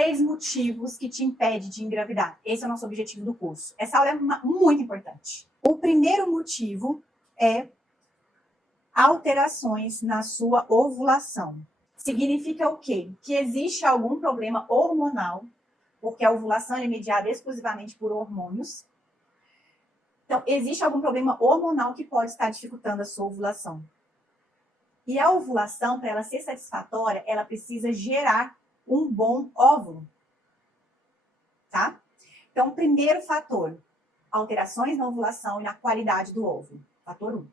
3 motivos que te impedem de engravidar. Esse é o nosso objetivo do curso. Essa aula é muito importante. O primeiro motivo é alterações na sua ovulação. Significa o quê? Que existe algum problema hormonal, porque a ovulação é mediada exclusivamente por hormônios. Então, existe algum problema hormonal que pode estar dificultando a sua ovulação. E a ovulação, para ela ser satisfatória, ela precisa gerar um bom óvulo. Tá? Então, primeiro fator, alterações na ovulação e na qualidade do óvulo. Fator 1.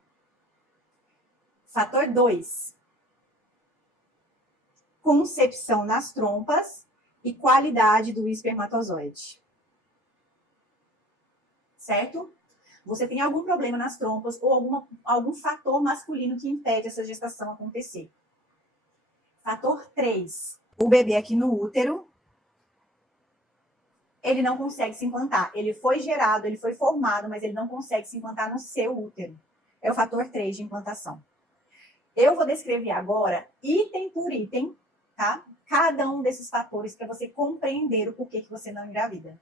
Fator 2, concepção nas trompas e qualidade do espermatozoide. Certo? Você tem algum problema nas trompas ou algum fator masculino que impede essa gestação acontecer. Fator 3, o bebê aqui no útero, ele não consegue se implantar. Ele foi gerado, ele foi formado, mas ele não consegue se implantar no seu útero. É o fator 3 de implantação. Eu vou descrever agora, item por item, tá? Cada um desses fatores para você compreender o porquê que você não engravida.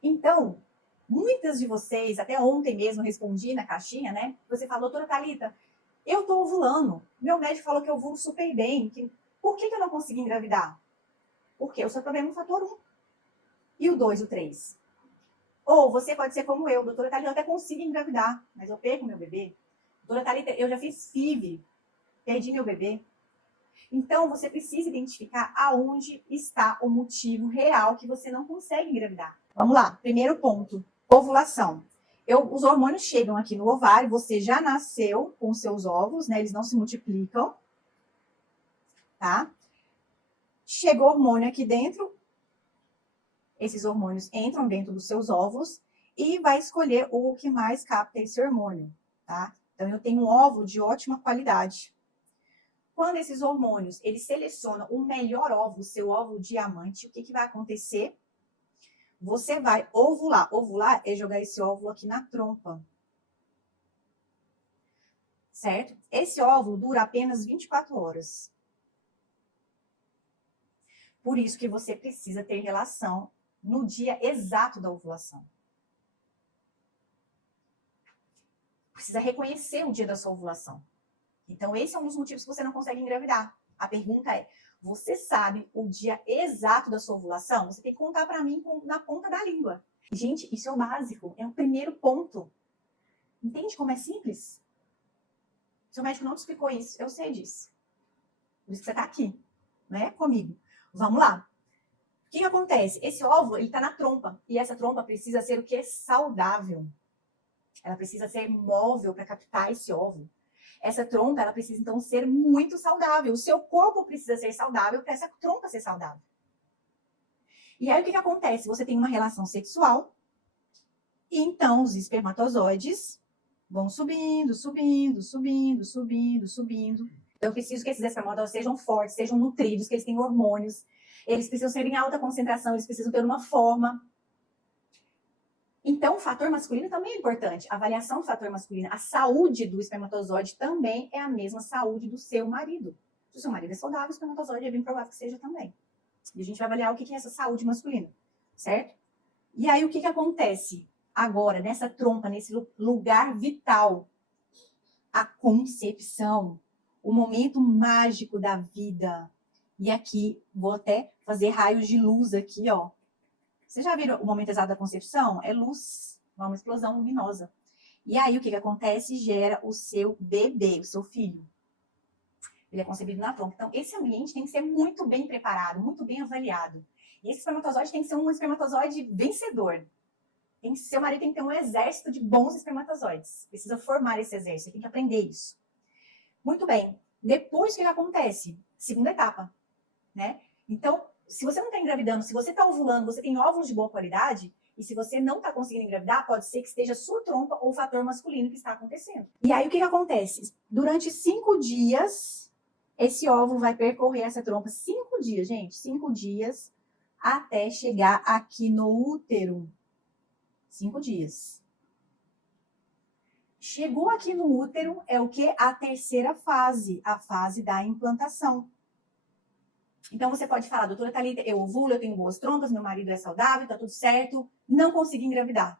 Então, muitas de vocês, até ontem mesmo respondi na caixinha, né? Você falou, doutora Thalita, eu tô ovulando. Meu médico falou que eu ovulo super bem. Por que eu não consegui engravidar? Porque o seu problema é o fator 1. E o 2, o 3. Ou você pode ser como eu, doutora Thalita, eu até consigo engravidar, mas eu perco meu bebê. Doutora Thalita, eu já fiz FIV, perdi meu bebê. Então, você precisa identificar aonde está o motivo real que você não consegue engravidar. Vamos lá, primeiro ponto, ovulação. Os hormônios chegam aqui no ovário, você já nasceu com seus ovos, né? Eles não se multiplicam, tá? Chegou hormônio aqui dentro, esses hormônios entram dentro dos seus ovos e vai escolher o que mais capta esse hormônio, tá? Então, eu tenho um óvulo de ótima qualidade. Quando esses hormônios, eles selecionam o melhor óvulo, seu óvulo diamante, o que vai acontecer? Você vai ovular. Ovular é jogar esse óvulo aqui na trompa. Certo? Esse óvulo dura apenas 24 horas. Por isso que você precisa ter relação no dia exato da ovulação. Precisa reconhecer o dia da sua ovulação. Então, esse é um dos motivos que você não consegue engravidar. A pergunta é, você sabe o dia exato da sua ovulação? Você tem que contar para mim na ponta da língua. Gente, isso é o básico, é o primeiro ponto. Entende como é simples? Seu médico não te explicou isso, eu sei disso. Por isso que você está aqui, né, comigo. Vamos lá. O que acontece? Esse óvulo, ele está na trompa. E essa trompa precisa ser o quê? Saudável. Ela precisa ser móvel para captar esse óvulo. Essa trompa, ela precisa, então, ser muito saudável. O seu corpo precisa ser saudável para essa trompa ser saudável. E aí, o que acontece? Você tem uma relação sexual, e então os espermatozoides vão subindo, subindo, subindo, subindo, subindo. Então, eu preciso que esses espermatozoides sejam fortes, sejam nutridos, que eles tenham hormônios. Eles precisam ser em alta concentração, eles precisam ter uma forma. Então, o fator masculino também é importante. A avaliação do fator masculino, a saúde do espermatozoide também é a mesma saúde do seu marido. Se o seu marido é saudável, o espermatozoide é bem provável que seja também. E a gente vai avaliar o que é essa saúde masculina, certo? E aí, o que acontece agora, nessa trompa, nesse lugar vital? A concepção, o momento mágico da vida. E aqui, vou até fazer raios de luz aqui, ó. Vocês já viram o momento exato da concepção? É luz, uma explosão luminosa. E aí, o que acontece? Gera o seu bebê, o seu filho. Ele é concebido na trompa. Então, esse ambiente tem que ser muito bem preparado, muito bem avaliado. E esse espermatozoide tem que ser um espermatozoide vencedor. Seu marido tem que ter um exército de bons espermatozoides. Precisa formar esse exército, tem que aprender isso. Muito bem. Depois, o que acontece? Segunda etapa, né? Então, se você não está engravidando, se você está ovulando, você tem óvulos de boa qualidade, e se você não está conseguindo engravidar, pode ser que esteja sua trompa ou o fator masculino que está acontecendo. E aí, o que acontece? Durante 5 dias, esse óvulo vai percorrer essa trompa. 5 dias, gente. 5 dias até chegar aqui no útero. 5 dias. Chegou aqui no útero, é o que? A terceira fase, a fase da implantação. Então você pode falar, doutora Thalita, eu ovulo, eu tenho boas trompas, meu marido é saudável, tá tudo certo, não consegui engravidar.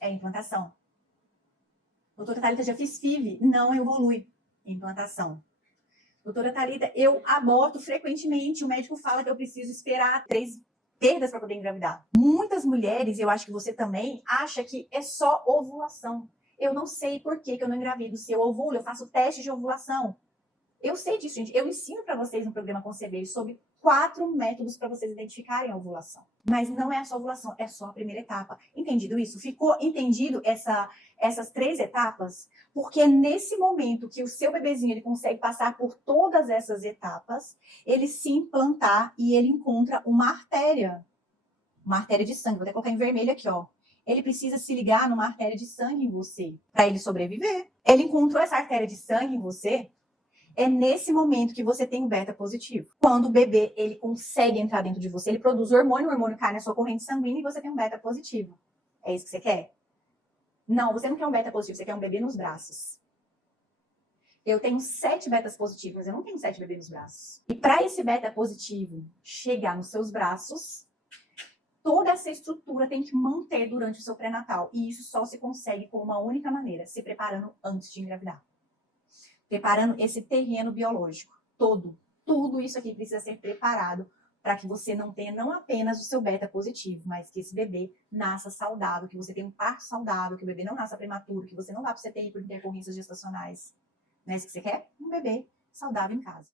É implantação. Doutora Thalita, já fiz FIV, não evolui. Implantação. Doutora Thalita, eu aborto frequentemente, o médico fala que eu preciso esperar 3 perdas para poder engravidar. Muitas mulheres, eu acho que você também, acha que é só ovulação. Eu não sei por que eu não engravido. Se eu ovulo, eu faço teste de ovulação. Eu sei disso, gente. Eu ensino para vocês no programa Conceber sobre 4 métodos para vocês identificarem a ovulação. Mas não é a sua ovulação, é só a primeira etapa. Entendido isso? Ficou entendido essas 3 etapas? Porque é nesse momento que o seu bebezinho ele consegue passar por todas essas etapas, ele se implantar e ele encontra uma artéria de sangue. Vou até colocar em vermelho aqui, ó. Ele precisa se ligar numa artéria de sangue em você para ele sobreviver. Ele encontrou essa artéria de sangue em você. É nesse momento que você tem o beta positivo. Quando o bebê ele consegue entrar dentro de você, ele produz o hormônio cai na sua corrente sanguínea e você tem um beta positivo. É isso que você quer? Não, você não quer um beta positivo, você quer um bebê nos braços. Eu tenho 7 betas positivos, mas eu não tenho 7 bebês nos braços. E para esse beta positivo chegar nos seus braços, toda essa estrutura tem que manter durante o seu pré-natal. E isso só se consegue com uma única maneira, se preparando antes de engravidar. Preparando esse terreno biológico todo. Tudo isso aqui precisa ser preparado para que você não tenha não apenas o seu beta positivo, mas que esse bebê nasça saudável, que você tenha um parto saudável, que o bebê não nasça prematuro, que você não vá para o CTI por intercorrências gestacionais. Não é isso que você quer? Um bebê saudável em casa.